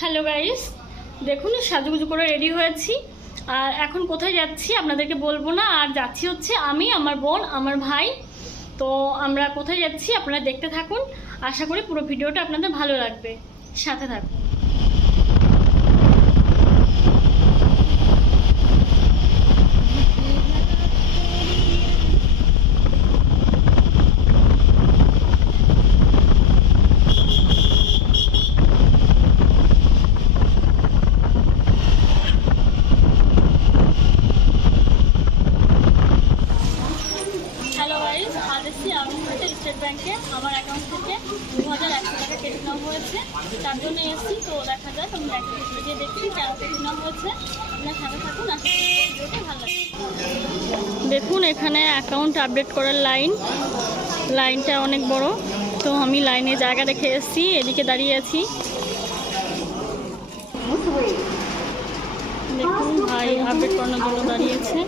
Hello guys, দেখুন সাজুগুজু করে রেডি হয়েছি। আর এখন কোথায় যাচ্ছি আপনাদেরকে বলবো না। আর যাচ্ছি হচ্ছে আমি, আমার বোন, আমার ভাই। তো আমরা কোথায় যাচ্ছি আপনারা দেখতে থাকুন। আশা করি পুরো ভিডিওটা আপনাদের ভালো লাগবে, সাথে থাকুন। হ্যালো গাইস, আজ এসেছি আমি হচ্ছে স্টেট ব্যাংকে। আমার অ্যাকাউন্ট থেকে 2100 টাকা কেটে নেওয়া হয়েছে, তার জন্য এসেছি। তো দেখা যাক, আমি ব্যাংকে গিয়ে দেখছি কেন কেটে নেওয়া হয়েছে। আপনার সাথে থাকুন, আশা করি ভিডিওটা ভালো লাগবে। দেখুন এখানে অ্যাকাউন্ট আপডেট করার লাইনটা অনেক বড়। তো আমি লাইনে জায়গা রেখে এসেছি, এদিকে দাঁড়িয়ে আছি। দেখুন ভাই আপডেট করানোর জন্য দাঁড়িয়েছে।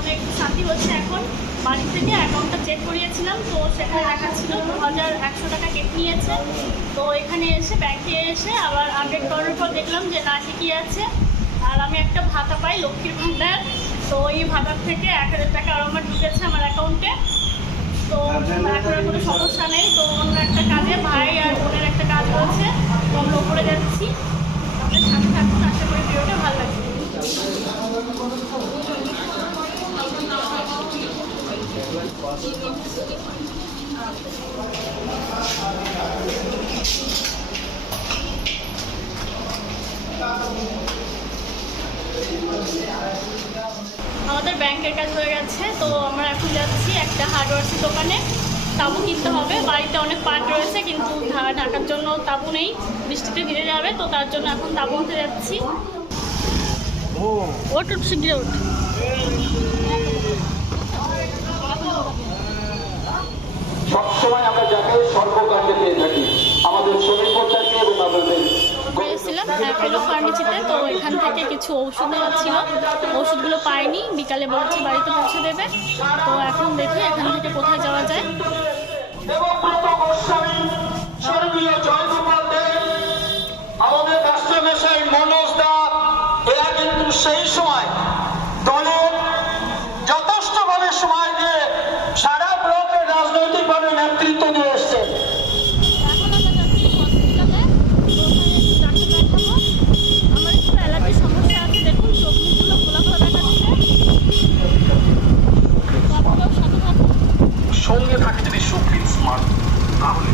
অনেক সাথী হচ্ছে, এখন বাড়ি থেকে অ্যাকাউন্টটা চেক করিয়েছিলাম, তো সেখানে দেখাচ্ছিল 2100 টাকা কেটে নিয়েছে। তো এখানে এসে ব্যাংকে এসে আবার আপডেট করার পর দেখলাম যে না ঠিকই আছে। আর আমি একটা ভাতা পাই, লক্ষ্মীর ভান্ডার। তো এই ভাতার থেকে 1000 টাকা আর আমার ঢুকেছে আমার অ্যাকাউন্টে। তো এখন আর কোনো সমস্যা নেই। তো অন্য একটা কাজে ভাই আর বোনের একটা কাজ রয়েছে, তো আমরা উপরে যাচ্ছি। আমাদের সাথে থাকুন, আশা করি ভিডিওটা ভালো লাগবে। আমাদের ব্যাংকের কাজ হয়ে গেছে, তো আমরা এখন যাচ্ছি একটা হার্ডওয়্যার্সের দোকানে। তাবু কিনতে হবে, বাড়িতে অনেক পাট রয়েছে কিন্তু ঢাকার জন্য তাবু নেই, বৃষ্টিতে ভিজে যাবে। তো তার জন্য এখন তাবু আনতে যাচ্ছি। ওট শীঘ্র ওঠ। সবসময় আমরা যাকে সর্বকাণ্ডে পেয়ে থাকি আমাদের শ্রমিক কর্তাকে এবং আমাদের পেয়েছিলাম অ্যাপেলো ফার্মেসিতে। তো এখান থেকে কিছু ওষুধ দেওয়া ছিল, ওষুধগুলো পাইনি, বিকালে বলছি বাড়িতে পৌঁছে দেবে। তো এখন দেখি এখান থেকে কোথায় যাওয়া যায়। আমাদের রাষ্ট্রমশাই মনোজ দা, এরা কিন্তু সেই সময় দলের যথেষ্টভাবে সময় দিয়ে সারা ব্লকের রাজনৈতিকভাবে নেতৃত্ব দিয়ে এসছেন। আমার একটু অ্যালার্জির সমস্যা আছে, দেখুন চোখ মুখগুলো খোলা খোলা দেখাচ্ছে। সঙ্গে থাকে যদি সুপ্রিম স্মার্ট, তাহলে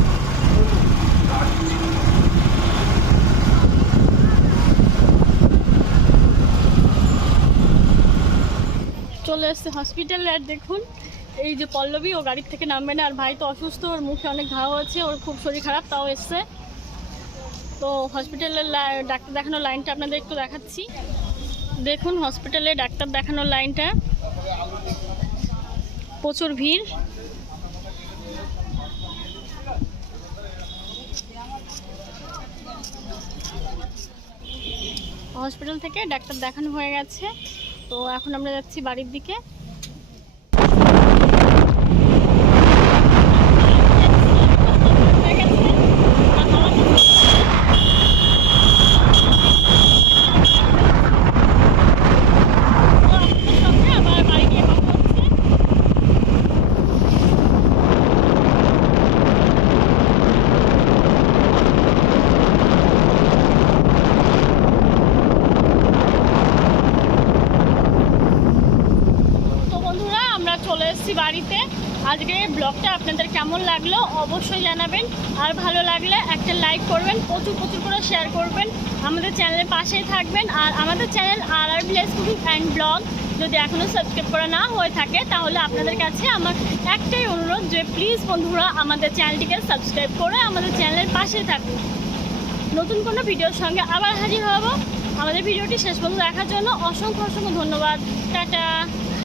চলে এসছে হসপিটালে। আর দেখুন এই যে পল্লবী, ও গাড়ির থেকে নামবে না। আর ভাই তো অসুস্থ, ওর মুখে অনেক ঘা হয়েছে, ওর খুব শরীর খারাপ, তাও এসছে। তো হসপিটালের ডাক্তার দেখানোর লাইনটা আপনাদের একটু দেখাচ্ছি। দেখুন হসপিটালে ডাক্তার দেখানোর লাইনটা, প্রচুর ভিড়। হসপিটাল থেকে ডাক্তার দেখানো হয়ে গেছে, তো এখন আমরা যাচ্ছি বাড়ির দিকে। চলে এসেছি বাড়িতে। আজকে ব্লগটা আপনাদের কেমন লাগলো অবশ্যই জানাবেন। আর ভালো লাগলে একটা লাইক করবেন, প্রচুর করে শেয়ার করবেন, আমাদের চ্যানেলের পাশেই থাকবেন। আর আমাদের চ্যানেল আর ভিলেজ কুকিং অ্যান্ড ব্লগ যদি এখনও সাবস্ক্রাইব করা না হয়ে থাকে, তাহলে আপনাদের কাছে আমার একটাই অনুরোধ যে প্লিজ বন্ধুরা আমাদের চ্যানেলটিকে সাবস্ক্রাইব করে আমাদের চ্যানেলের পাশেই থাকুন। নতুন কোনো ভিডিওর সঙ্গে আবার হাজির হব। আমাদের ভিডিওটি শেষ পর্যন্ত দেখার জন্য অসংখ্য ধন্যবাদ। টাটা।